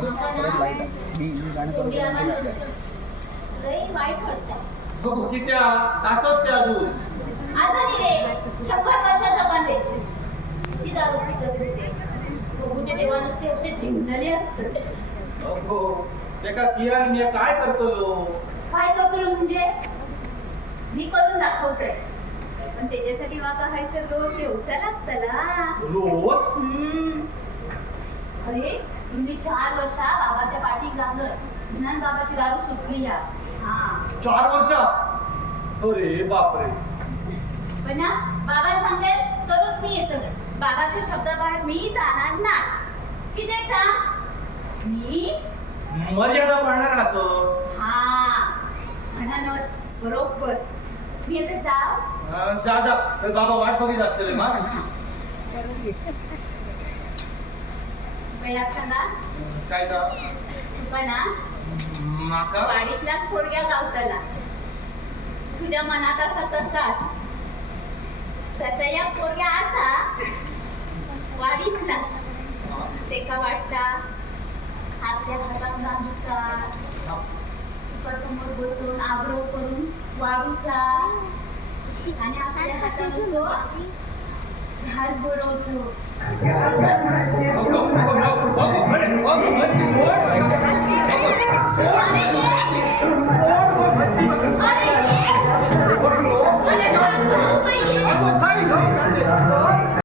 परत लाईट ही गाणं करून लई वाईट वाटतं. बघू कित्या तासत त्या अजून असं नाही रे, 100 वर्षाचा पण रे. ती दारू पितात रे ते. बघूचे देवा नुसते असे झिंजले असतात. अहो एका कियान मी काय करतो काय करतो म्हणजे मी करून दाखवतोय, पण त्याच्यासाठी माका हायसर रोज घेऊचा लागतला. रोज अरे तुम्ही 4 वर्षा बाबाच्या पाठीक लागलं म्हणून बाबाची दारू सुटली या. हा 4 वर्ष अरे बापरे पण ना बाबा सांगते तरच मी येतो. बाबाच्या शब्दाबाहेर मी जाणार नाही. किती सांग मी मर्यादा पाळणार असं हा म्हणा बरोबर मी येते जाव. जा जा तर बाबा वाट बघित असतील मग पहिला सांगा काय का तुका ना माका वाडीतलाच पोरग्या गावताला. तुझ्या मनात असा तसाच तसा या पोरग्या असा वाडीतलाच. तेका वाटता आपल्या हातात बांधूचा, तुका समोर बसून आग्रह करून वाढूचा आणि आपल्या हातावर घास भरवतो.